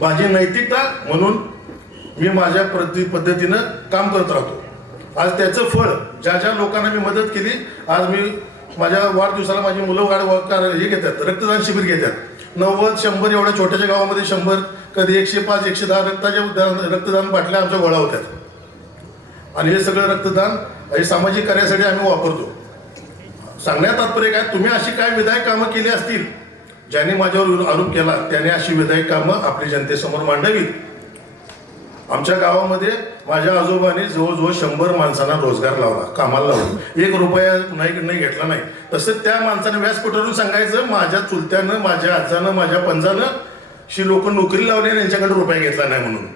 माझी नैतिकता म्हणून मी माझ्या प्रति पद्धतीनं काम करत राहतो. आज त्याचं फळ ज्या ज्या लोकांना मी मदत केली आज मी माझ्या वाढदिवसाला माझी मुलं वाढ हे घेतात रक्तदान शिबिर घेतात. नव्वद शंभर एवढ्या छोट्याशा गावामध्ये शंभर कधी एकशे पाच एकशे दहा रक्ताच्या रक्तदान बाटल्या आमच्या गोळा होत्यात आणि हे सगळं रक्तदान हे सामाजिक कार्यासाठी आम्ही वापरतो. सांगण्यात तात्पर्य काय? तुम्ही अशी काय विधायक कामं केली असतील ज्याने माझ्यावर आरोप केला त्याने अशी विधायक कामं आपली जनतेसमोर मांडावीत. आमच्या गावामध्ये माझ्या आजोबाने जवळजवळ शंभर माणसांना रोजगार लावला कामाला लावला. एक रुपया नाही नाही घेतला नाही. तसंच त्या माणसाने व्यासपीठावरून सांगायचं माझ्या चुलत्यानं माझ्या आजानं माझ्या पंजानं शी लोक नोकरी लावली यांच्याकडे रुपया घेतला नाही म्हणून.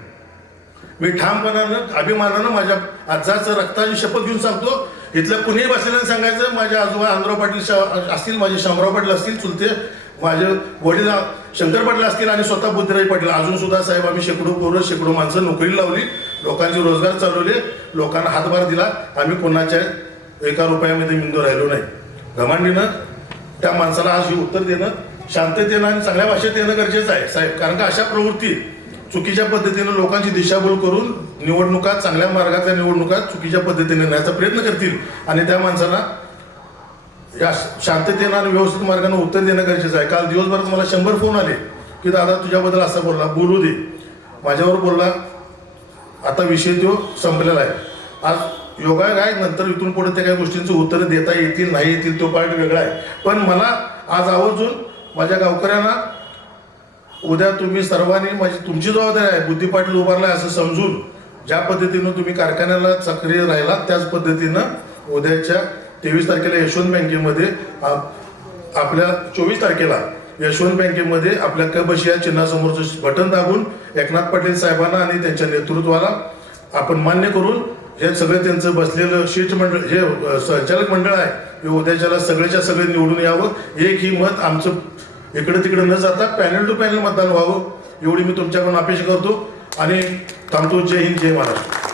मी ठामपणानं अभिमानानं माझ्या आजाचं रक्ताची शपथ घेऊन सांगतो इथलं कुणीही बसलेल्यानं सांगायचं माझ्या आजोबा आंध्राव पाटील शा- असतील माझे शामराव पाटील असतील चुलते माझे वडील शंकर पाटील असतील आणि स्वतः बुद्धिराज पाटील. अजून सुद्धा साहेब आम्ही शेकडो पोरं शेकडो माणसं नोकरी लावली लोकांचे रोजगार चालवले लोकांना हातभार दिला. आम्ही कोणाच्या एका रुपयामध्ये मिंदू राहिलो नाही. घमांडीनं त्या माणसाला आज हे उत्तर देणं शांततेनं आणि चांगल्या भाषेत देणं गरजेचं आहे साहेब. कारण का अशा प्रवृत्ती चुकीच्या पद्धतीनं लोकांची दिशाभूल करून निवडणुका चांगल्या मार्गातल्या निवडणुका चुकीच्या पद्धतीने नेण्याचा प्रयत्न करतील आणि त्या माणसाला या शांततेनं आणि व्यवस्थित मार्गाने उत्तर देणं गरजेचं आहे. काल दिवसभरात मला शंभर फोन आले की दादा तुझ्याबद्दल असा बोलला बोलू दे. माझ्यावर बोलला आता विषय तो संपलेला आहे. आज योगा काय नंतर इथून पुढे त्या काही गोष्टींचं उत्तर देता येतील नाही येतील तो पार्ट वेगळा आहे. पण मला आज आवर्जून माझ्या गावकऱ्यांना उद्या तुम्ही सर्वांनी माझी तुमची जबाबदारी आहे बुद्धी पाटील उभारला असं समजून ज्या पद्धतीनं तुम्ही कारखान्याला सक्रिय राहिला त्याच पद्धतीनं उद्याच्या तेवीस तारखेला यशवंत बँकेमध्ये आप- आपल्या चोवीस तारखेला यशवंत बँकेमध्ये आपल्या कबशी या चिन्हासमोरचं बटन दाबून एकनाथ पाटील साहेबांना आणि त्यांच्या नेतृत्वाला आपण मान्य करून हे सगळं त्यांचं बसलेलं शीट मंडळ संचालक मंडळ आहे हे उद्याच्याला सगळ्याच्या सगळे निवडून यावं. एक ही मत आमचं इकडे तिकडे न जाता पॅनल टू पॅनल मतदान व्हावं एवढी मी तुमच्याकडून अपेक्षा करतो. आणि थांबतो. जय हिंद जय महाराष्ट्र.